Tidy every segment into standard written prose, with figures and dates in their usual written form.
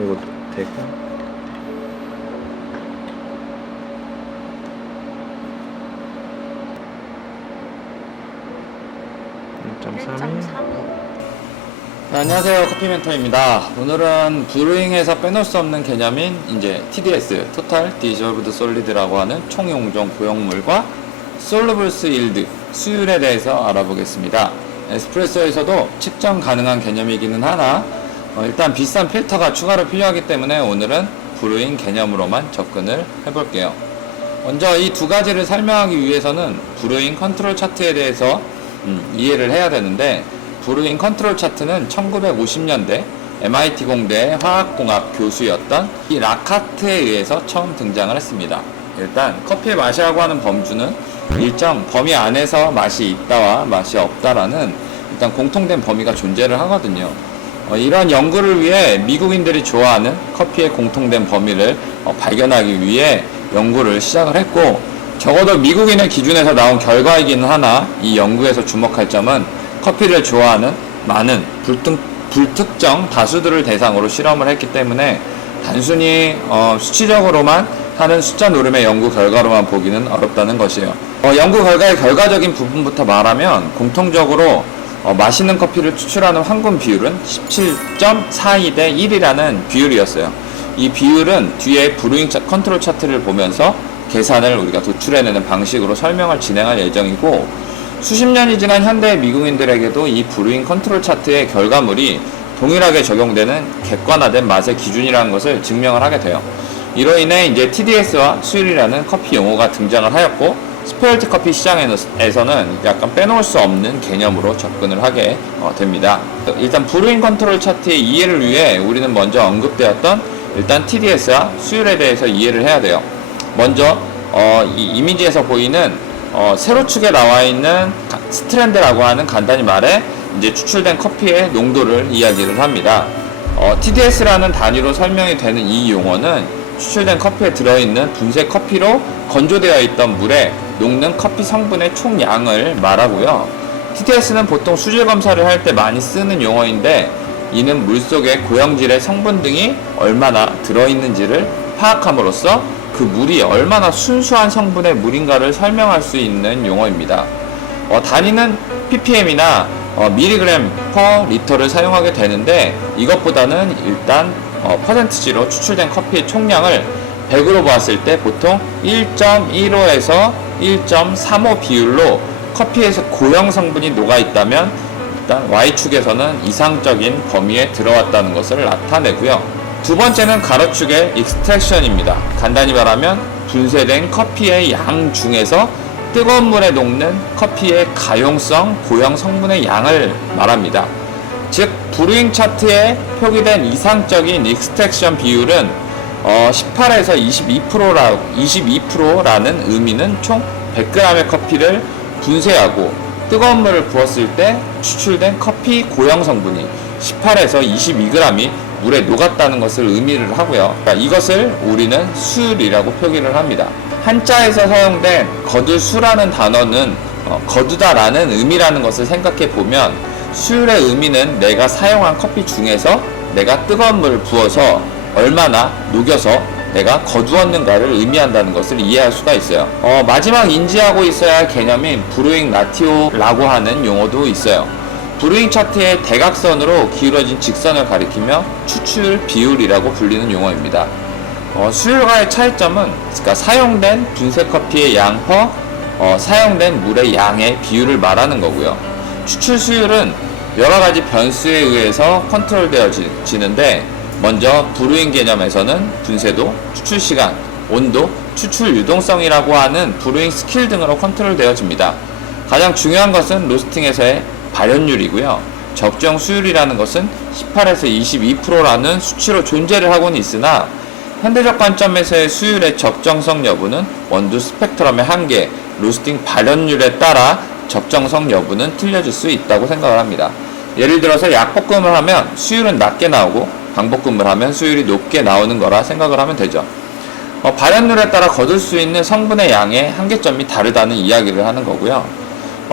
이거 되고 1.32. 네, 안녕하세요. 커피멘토입니다. 오늘은 브루잉에서 빼놓을 수 없는 개념인 이제 TDS, 토탈 디졸브드 솔리드라고 하는 총용종 고용물과 솔루블스 일드, 수율에 대해서 알아보겠습니다. 에스프레소에서도 측정 가능한 개념이기는 하나 일단 비싼 필터가 추가로 필요하기 때문에 오늘은 브루잉 개념으로만 접근을 해볼게요. 먼저 이 두 가지를 설명하기 위해서는 브루잉 컨트롤 차트에 대해서 이해를 해야 되는데, 브루잉 컨트롤 차트는 1950년대 MIT 공대의 화학공학 교수였던 이 라카트에 의해서 처음 등장을 했습니다. 일단 커피의 맛이라고 하는 범주는 일정 범위 안에서 맛이 있다와 맛이 없다라는 일단 공통된 범위가 존재를 하거든요. 이런 연구를 위해 미국인들이 좋아하는 커피의 공통된 범위를 발견하기 위해 연구를 시작을 했고, 적어도 미국인의 기준에서 나온 결과이기는 하나 이 연구에서 주목할 점은 커피를 좋아하는 많은 불특정 다수들을 대상으로 실험을 했기 때문에 단순히 수치적으로만 하는 숫자 노름의 연구 결과로만 보기는 어렵다는 것이에요. 연구 결과의 결과적인 부분부터 말하면 공통적으로 맛있는 커피를 추출하는 황금 비율은 17.42 대 1이라는 비율이었어요. 이 비율은 뒤에 브루잉 컨트롤 차트를 보면서 계산을 우리가 도출해내는 방식으로 설명을 진행할 예정이고, 수십 년이 지난 현대 미국인들에게도 이 브루잉 컨트롤 차트의 결과물이 동일하게 적용되는 객관화된 맛의 기준이라는 것을 증명을 하게 돼요. 이로 인해 이제 TDS와 수율이라는 커피 용어가 등장을 하였고, 스페셜티 커피 시장에서는 약간 빼놓을 수 없는 개념으로 접근을 하게 됩니다. 일단 브루잉 컨트롤 차트의 이해를 위해 우리는 먼저 언급되었던 일단 TDS와 수율에 대해서 이해를 해야 돼요. 먼저 이 이미지에서 보이는 세로축에 나와 있는 스트랜드라고 하는, 간단히 말해 이제 추출된 커피의 농도를 이야기를 합니다. TDS라는 단위로 설명이 되는 이 용어는 추출된 커피에 들어있는 분쇄 커피로 건조되어 있던 물에 녹는 커피 성분의 총량을 말하고요. TDS는 보통 수질 검사를 할 때 많이 쓰는 용어인데, 이는 물속의 고형질의 성분 등이 얼마나 들어있는지를 파악함으로써 그 물이 얼마나 순수한 성분의 물인가를 설명할 수 있는 용어입니다. 단위는 ppm이나 미리그램 퍼 리터를 사용하게 되는데, 이것보다는 일단 퍼센트지로 추출된 커피의 총량을 100으로 보았을 때 보통 1.15에서 1.35 비율로 커피에서 고형 성분이 녹아 있다면 일단 Y축에서는 이상적인 범위에 들어왔다는 것을 나타내고요. 두 번째는 가로축의 익스트랙션입니다. 간단히 말하면 분쇄된 커피의 양 중에서 뜨거운 물에 녹는 커피의 가용성, 고형 성분의 양을 말합니다. 즉 브루잉 차트에 표기된 이상적인 익스트랙션 비율은 18에서 22%라는 의미는 총 100g의 커피를 분쇄하고 뜨거운 물을 부었을 때 추출된 커피 고형 성분이 18에서 22g이 물에 녹았다는 것을 의미를 하고요. 그러니까 이것을 우리는 수율이라고 표기를 합니다. 한자에서 사용된 거두수라는 단어는 거두다라는 의미라는 것을 생각해 보면, 수율의 의미는 내가 사용한 커피 중에서 내가 뜨거운 물을 부어서 얼마나 녹여서 내가 거두었는가를 의미한다는 것을 이해할 수가 있어요. 마지막 인지하고 있어야 할 개념인 브루잉 라티오라고 하는 용어도 있어요. 브루잉 차트의 대각선으로 기울어진 직선을 가리키며 추출 비율이라고 불리는 용어입니다. 수율과의 차이점은 그러니까 사용된 분쇄 커피의 양 퍼 사용된 물의 양의 비율을 말하는 거고요. 추출 수율은 여러 가지 변수에 의해서 컨트롤되어지는데, 먼저 브루잉 개념에서는 분쇄도, 추출 시간, 온도, 추출 유동성이라고 하는 브루잉 스킬 등으로 컨트롤되어집니다. 가장 중요한 것은 로스팅에서의 발연율이고요. 적정 수율이라는 것은 18에서 22%라는 수치로 존재를 하고는 있으나, 현대적 관점에서의 수율의 적정성 여부는 원두 스펙트럼의 한계, 로스팅 발연율에 따라 적정성 여부는 틀려질 수 있다고 생각을 합니다. 예를 들어서 약볶음을 하면 수율은 낮게 나오고 강볶음을 하면 수율이 높게 나오는 거라 생각을 하면 되죠. 발연율에 따라 거둘 수 있는 성분의 양의 한계점이 다르다는 이야기를 하는 거고요.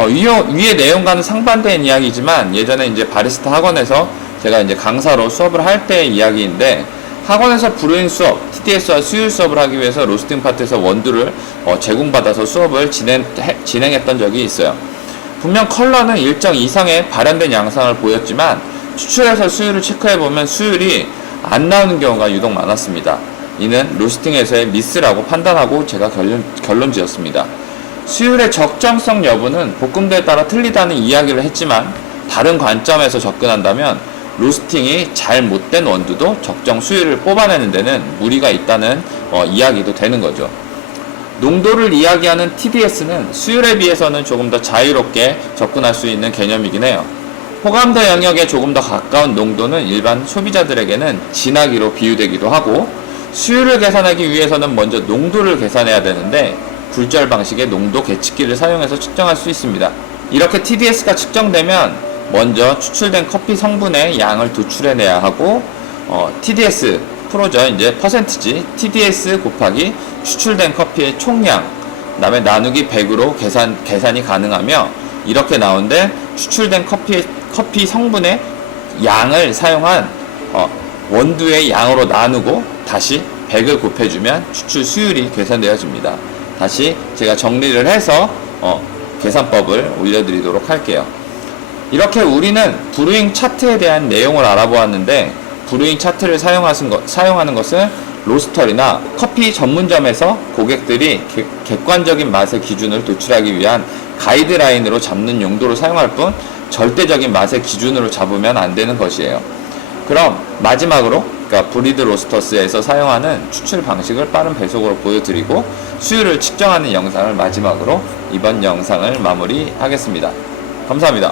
위의 내용과는 상반된 이야기지만, 예전에 이제 바리스타 학원에서 제가 이제 강사로 수업을 할 때의 이야기인데, 학원에서 브루잉 수업, TDS와 수율 수업을 하기 위해서 로스팅 파트에서 원두를 제공받아서 수업을 진행했던 적이 있어요. 분명 컬러는 일정 이상의 발현된 양상을 보였지만 추출해서 수율을 체크해보면 수율이 안 나오는 경우가 유독 많았습니다. 이는 로스팅에서의 미스라고 판단하고 제가 결론 지었습니다. 수율의 적정성 여부는 볶음도에 따라 틀리다는 이야기를 했지만 다른 관점에서 접근한다면 로스팅이 잘못된 원두도 적정 수율을 뽑아내는 데는 무리가 있다는 이야기도 되는 거죠. 농도를 이야기하는 TDS는 수율에 비해서는 조금 더 자유롭게 접근할 수 있는 개념이긴 해요. 호감도 영역에 조금 더 가까운 농도는 일반 소비자들에게는 진하기로 비유되기도 하고, 수율을 계산하기 위해서는 먼저 농도를 계산해야 되는데 굴절 방식의 농도 계측기를 사용해서 측정할 수 있습니다. 이렇게 TDS가 측정되면 먼저 추출된 커피 성분의 양을 도출해내야 하고, TDS 프로죠. 이제 퍼센트지 TDS 곱하기 추출된 커피의 총량, 그 다음에 나누기 100으로 계산이 가능하며, 이렇게 나오는데 추출된 커피 성분의 양을 사용한 원두의 양으로 나누고 다시 100을 곱해주면 추출 수율이 계산되어집니다. 다시 제가 정리를 해서 계산법을 올려드리도록 할게요. 이렇게 우리는 브루잉 차트에 대한 내용을 알아보았는데, 브루잉 차트를 사용하는 것은 로스터리나 커피 전문점에서 고객들이 객관적인 맛의 기준을 도출하기 위한 가이드라인으로 잡는 용도로 사용할 뿐 절대적인 맛의 기준으로 잡으면 안 되는 것이에요. 그럼 마지막으로, 그러니까 브리드 로스터스에서 사용하는 추출 방식을 빠른 배속으로 보여드리고 수율을 측정하는 영상을 마지막으로 이번 영상을 마무리하겠습니다. 감사합니다.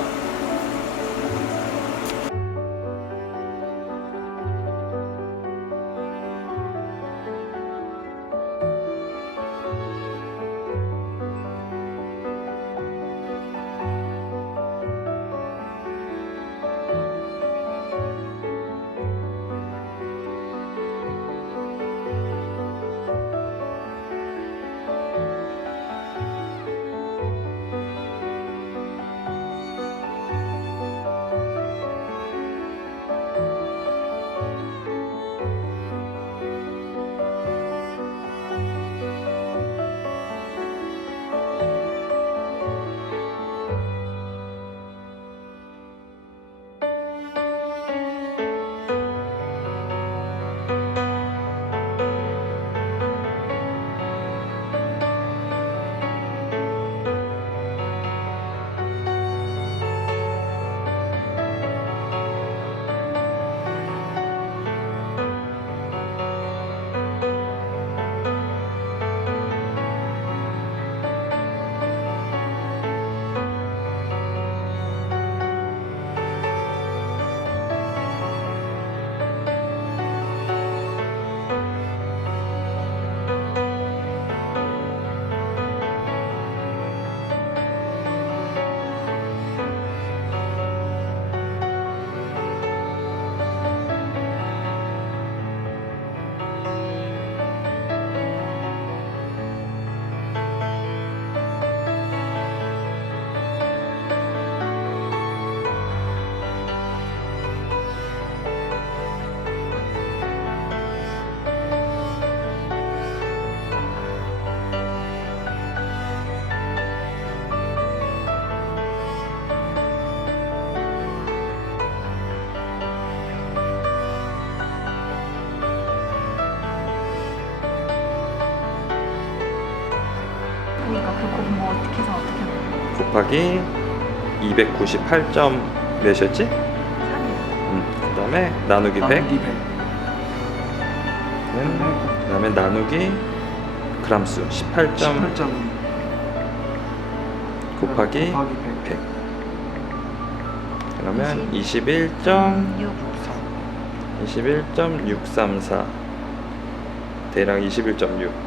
그러니까 그거 뭐 어떻게 해서 어떻게 하는 거야? 곱하기 298점 몇이었지? 3일. 그 다음에 나누기 100. 나누기 100. 그 다음에 나누기 그람수 18점 18점 곱하기 100. 100. 그러면 21.634 대략 21.6.